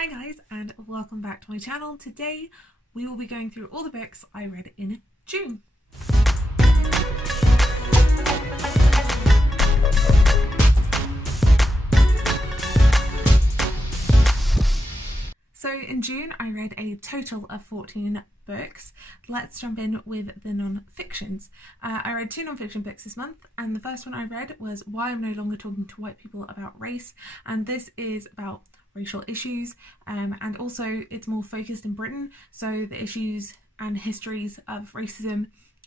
Hi guys, and welcome back to my channel. Today we will be going through all the books I read in June. So in June I read a total of 14 books. Let's jump in with the non-fictions. I read 2 non-fiction books this month, and the first one I read was Why I'm No Longer Talking to White People About Race, and this is about racial issues, and also it's more focused in Britain, so the issues and histories of racism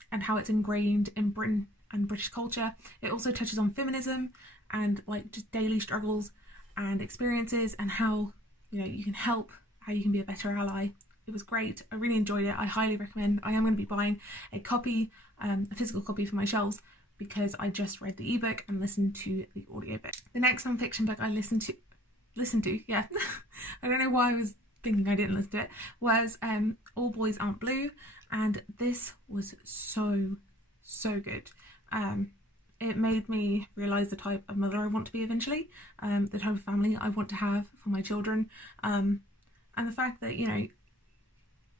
and how it's ingrained in Britain and British culture. It also touches on feminism and like just daily struggles and experiences and how, you know, you can help, how you can be a better ally. It was great. I really enjoyed it. I highly recommend. I am going to be buying a copy, a physical copy for my shelves, because I just read the ebook and listened to the audiobook. The next non-fiction book I listened to, yeah, I don't know why I was thinking I didn't listen to it, was All Boys Aren't Blue, and this was so good. It made me realise the type of mother I want to be eventually, the type of family I want to have for my children, and the fact that, you know,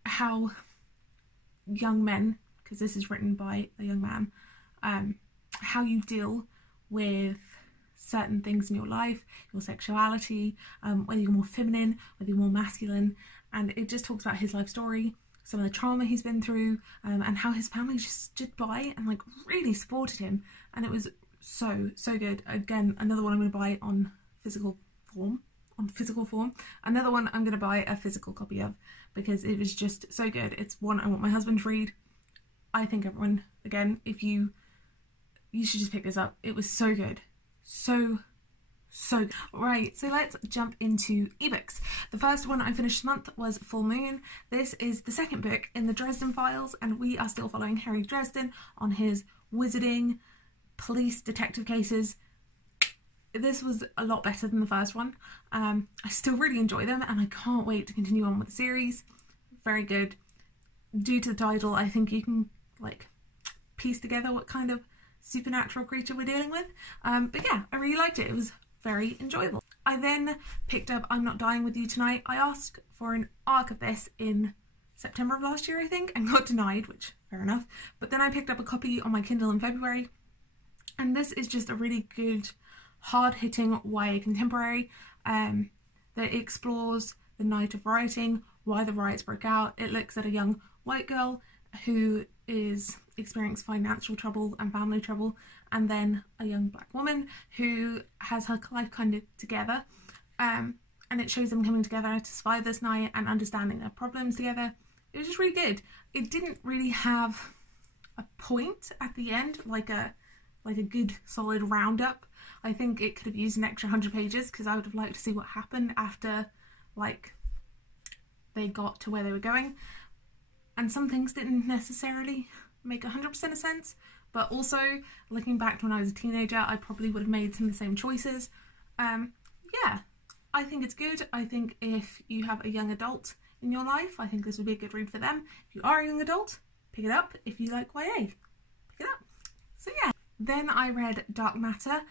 how young men, because this is written by a young man, how you deal with certain things in your life, your sexuality, whether you're more feminine, whether you're more masculine, and it just talks about his life story, some of the trauma he's been through, and how his family just stood by and like really supported him, and it was so good. Again, another one I'm going to buy on physical form. Another one I'm going to buy a physical copy of, because it was just so good. It's one I want my husband to read. I think everyone, again, if you should just pick this up. It was so good. So good. Right, so let's jump into ebooks. The first one I finished this month was Full Moon. This is the second book in the Dresden Files, and we are still following Harry Dresden on his wizarding police detective cases. This was a lot better than the first one. I still really enjoy them, and I can't wait to continue on with the series. Very good. Due to the title, I think you can like piece together what kind of supernatural creature we're dealing with. But yeah, I really liked it. It was very enjoyable. I then picked up I'm Not Dying With You Tonight. I asked for an arc of this in September of last year, I think, and got denied, which fair enough. But then I picked up a copy on my Kindle in February, and this is just a really good, hard-hitting YA contemporary that explores the night of rioting, why the riots broke out. It looks at a young white girl who is experiencing financial trouble and family trouble, and then a young black woman who has her life kind of together, and it shows them coming together to survive this night and understanding their problems together. It was just really good. It didn't really have a point at the end, like a good solid roundup. I think it could have used an extra 100 pages, because I would have liked to see what happened after like they got to where they were going, and some things didn't necessarily make 100% of sense, but also looking back to when I was a teenager, I probably would have made some of the same choices. Yeah, I think it's good. I think if you have a young adult in your life, I think this would be a good read for them. If you are a young adult, pick it up. If you like YA, pick it up. So yeah. Then I read Dark Matter,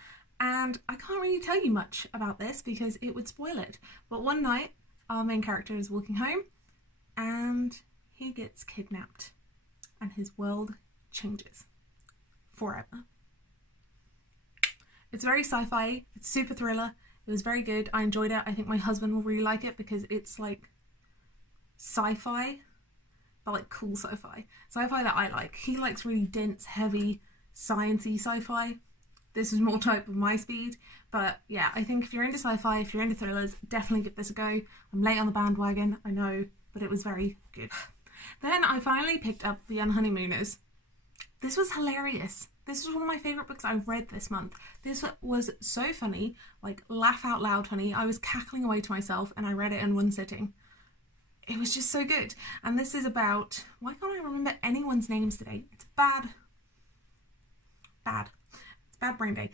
and I can't really tell you much about this because it would spoil it. But one night, our main character is walking home, and he gets kidnapped, and his world changes forever. It's very sci-fi, it's super thriller, it was very good, I enjoyed it. I think my husband will really like it because it's like sci-fi, but like cool sci-fi. Sci-fi that I like. He likes really dense, heavy, sciencey sci-fi. This is more type of my speed, but yeah, I think if you're into sci-fi, if you're into thrillers, definitely give this a go. I'm late on the bandwagon, I know, but it was very good. Then I finally picked up The Young Honeymooners. This was hilarious. This was one of my favourite books I've read this month. This was so funny, like laugh out loud funny. I was cackling away to myself, and I read it in one sitting. It was just so good. And this is about, why can't I remember anyone's names today? It's bad. It's bad brain day.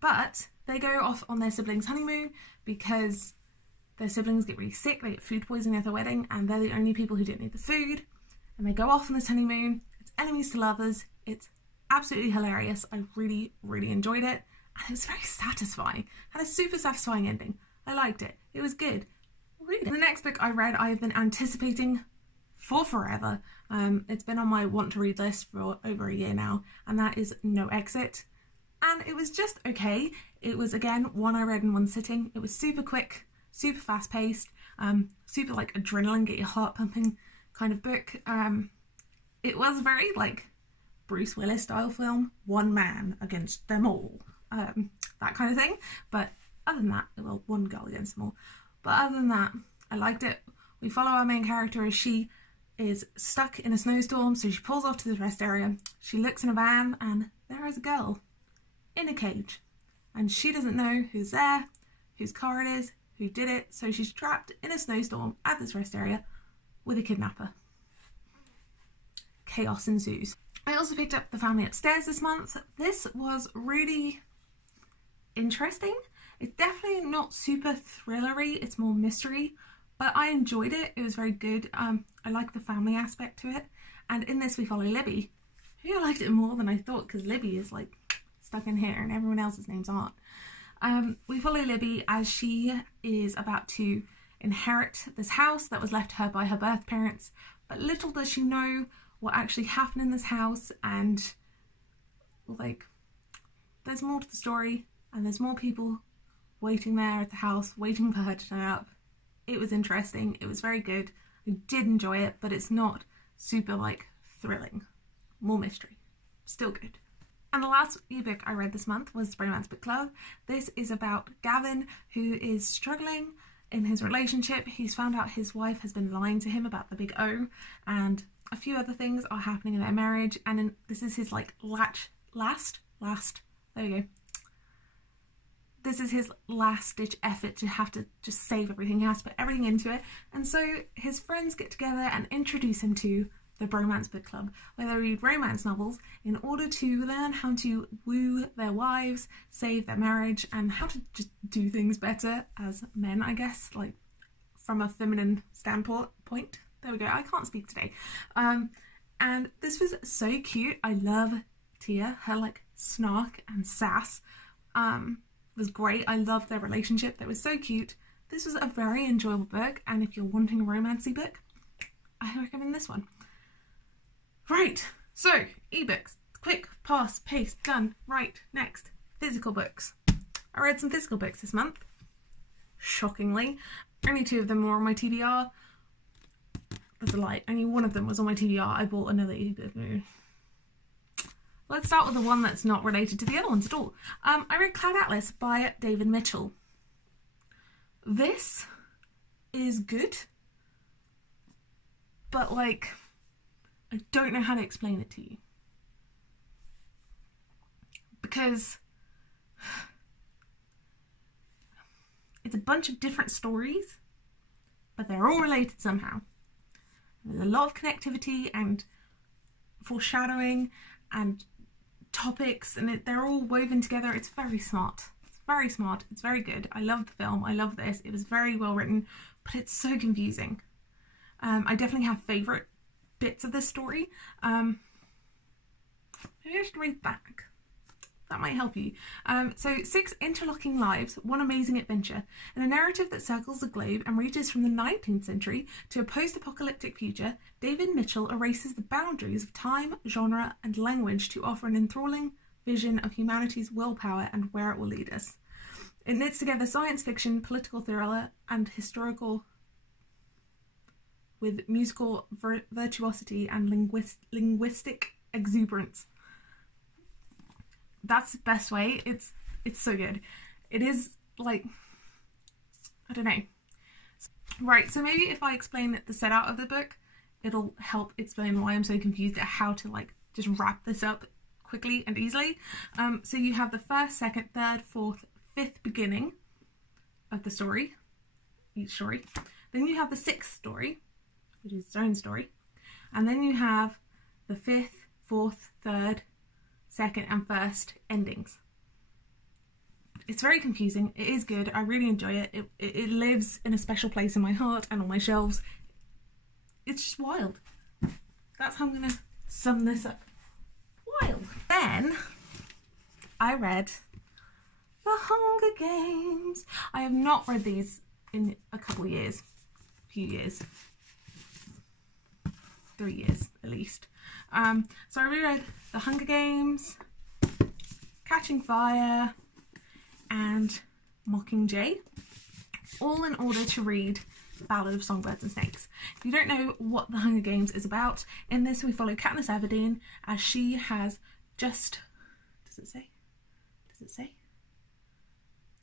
But they go off on their siblings' honeymoon because their siblings get really sick, they get food poisoning at their wedding, and they're the only people who don't need the food. And they go off on this honeymoon. It's enemies to lovers. It's absolutely hilarious. I really enjoyed it. And it was very satisfying. Had a super satisfying ending. I liked it. It was good. read it. The next book I read I have been anticipating for forever. It's been on my want to read list for over a year now, and that is No Exit. And it was just okay. It was, again, one I read in one sitting. It was super quick, super fast paced, super like adrenaline, get your heart pumping kind of book. It was very like Bruce Willis style film, one man against them all, that kind of thing. But other than that, well, one girl against them all. But other than that, I liked it. We follow our main character as she is stuck in a snowstorm, so she pulls off to the rest area. She looks in a van and there is a girl in a cage, and she doesn't know who's there, whose car it is, who did it, so she's trapped in a snowstorm at this rest area with a kidnapper. Chaos ensues. I also picked up The Family Upstairs this month. This was really interesting. It's definitely not super thrillery, it's more mystery, but I enjoyed it. It was very good. I like the family aspect to it, and in this we follow Libby, who I liked it more than I thought, because Libby is like stuck in here and everyone else's names aren't. We follow Libby as she is about to inherit this house that was left to her by her birth parents, but little does she know what actually happened in this house, and like there's more to the story, and there's more people waiting there at the house waiting for her to turn up. It was interesting, it was very good, I did enjoy it, but it's not super like thrilling, more mystery, still good. And the last ebook I read this month was Springmans Book Club. This is about Gavin, who is struggling in his relationship. He's found out his wife has been lying to him about the big O, and a few other things are happening in their marriage, and this is his like there we go. This is his last ditch effort to have to just save everything. He has to put everything into it, and so his friends get together and introduce him to the Bromance Book Club, where they read romance novels in order to learn how to woo their wives, save their marriage, and how to just do things better as men, I guess, like from a feminine standpoint. There we go, I can't speak today. And this was so cute. I love Tia, her like snark and sass was great. I loved their relationship, that was so cute. This was a very enjoyable book, and if you're wanting a romancy book, I recommend this one. Right, so ebooks, quick, fast, pace, done. Right, next, physical books. I read some physical books this month, shockingly. Only 2 of them were on my TBR. That's a lie, only 1 of them was on my TBR. I bought another ebook. Let's start with the one that's not related to the other ones at all. I read Cloud Atlas by David Mitchell. This is good, but like, I don't know how to explain it to you, because it's a bunch of different stories, but they're all related somehow. There's a lot of connectivity and foreshadowing and topics, and they're all woven together. It's very smart. It's very smart. It's very good. I love the film. I love this. It was very well written, but it's so confusing. I definitely have favourite bits of this story. Maybe I should read back. That might help you. So 6 interlocking lives, one amazing adventure. In a narrative that circles the globe and reaches from the 19th century to a post-apocalyptic future, David Mitchell erases the boundaries of time, genre and language to offer an enthralling vision of humanity's willpower and where it will lead us. It knits together science fiction, political thriller and historical with musical virtuosity and linguistic exuberance. That's the best way. It's so good. It is like, I don't know. Right, so maybe if I explain the setup of the book, it'll help explain why I'm so confused at how to like just wrap this up quickly and easily. So you have the 1st, 2nd, 3rd, 4th, 5th beginning of the story, each story. Then you have the 6th story, which is its own story. And then you have the 5th, 4th, 3rd, 2nd and 1st endings. It's very confusing. It is good. I really enjoy it. It lives in a special place in my heart and on my shelves. It's just wild. That's how I'm gonna sum this up. Wild. Then I read The Hunger Games. I have not read these in a couple of years. few years. 3 years at least. So I reread The Hunger Games, Catching Fire and Mockingjay, all in order to read Ballad of Songbirds and Snakes. If you don't know what The Hunger Games is about, in this we follow Katniss Everdeen as she has just... Does it say? Does it say?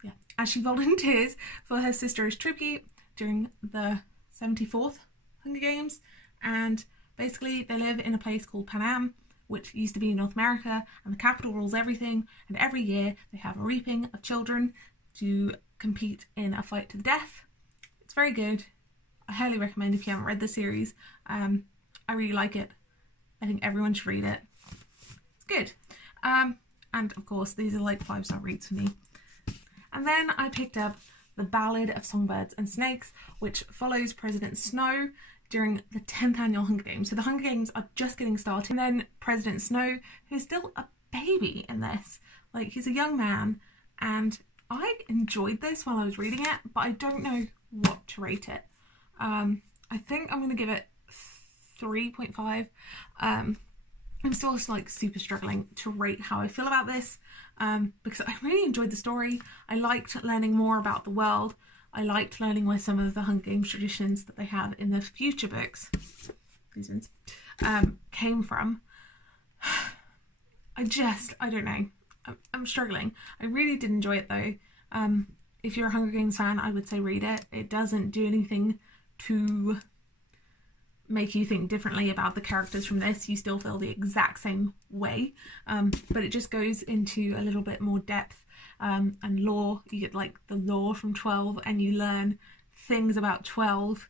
Yeah. As she volunteers for her sister's tribute during the 74th Hunger Games, and basically they live in a place called Panam, which used to be in North America, and the capital rules everything, and every year they have a reaping of children to compete in a fight to the death. It's very good. I highly recommend if you haven't read the series. I really like it. I think everyone should read it. It's good. And of course these are like 5-star reads for me. And then I picked up The Ballad of Songbirds and Snakes, which follows President Snow during the 10th annual Hunger Games. So the Hunger Games are just getting started. And then President Snow, who's still a baby in this, like he's a young man, and I enjoyed this while I was reading it, but I don't know what to rate it. I think I'm going to give it 3.5. I'm still like super struggling to rate how I feel about this, because I really enjoyed the story. I liked learning more about the world. I liked learning where some of the Hunger Games traditions that they have in the future books, these ones, came from. I don't know. I'm struggling. I really did enjoy it though. If you're a Hunger Games fan, I would say read it. It doesn't do anything to make you think differently about the characters from this. You still feel the exact same way, but it just goes into a little bit more depth and lore. You get like the lore from 12 and you learn things about 12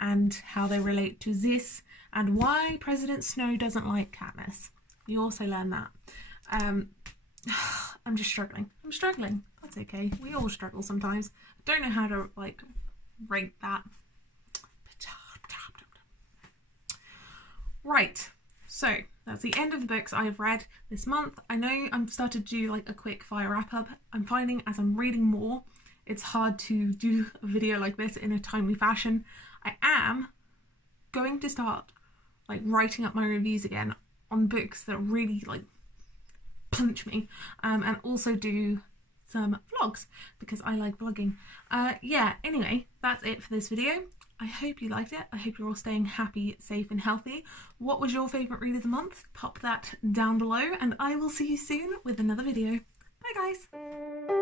and how they relate to this and why President Snow doesn't like Katniss. You also learn that. I'm just struggling. I'm struggling. That's okay. We all struggle sometimes. I don't know how to like rate that. Right, so that's the end of the books I've read this month. I know I've started to do like a quick fire wrap up. I'm finding as I'm reading more, it's hard to do a video like this in a timely fashion. I am going to start like writing up my reviews again on books that really like punch me, and also do some vlogs because I like vlogging. Yeah, anyway, that's it for this video. I hope you liked it. I hope you're all staying happy, safe and healthy. What was your favourite read of the month? Pop that down below and I will see you soon with another video. Bye guys!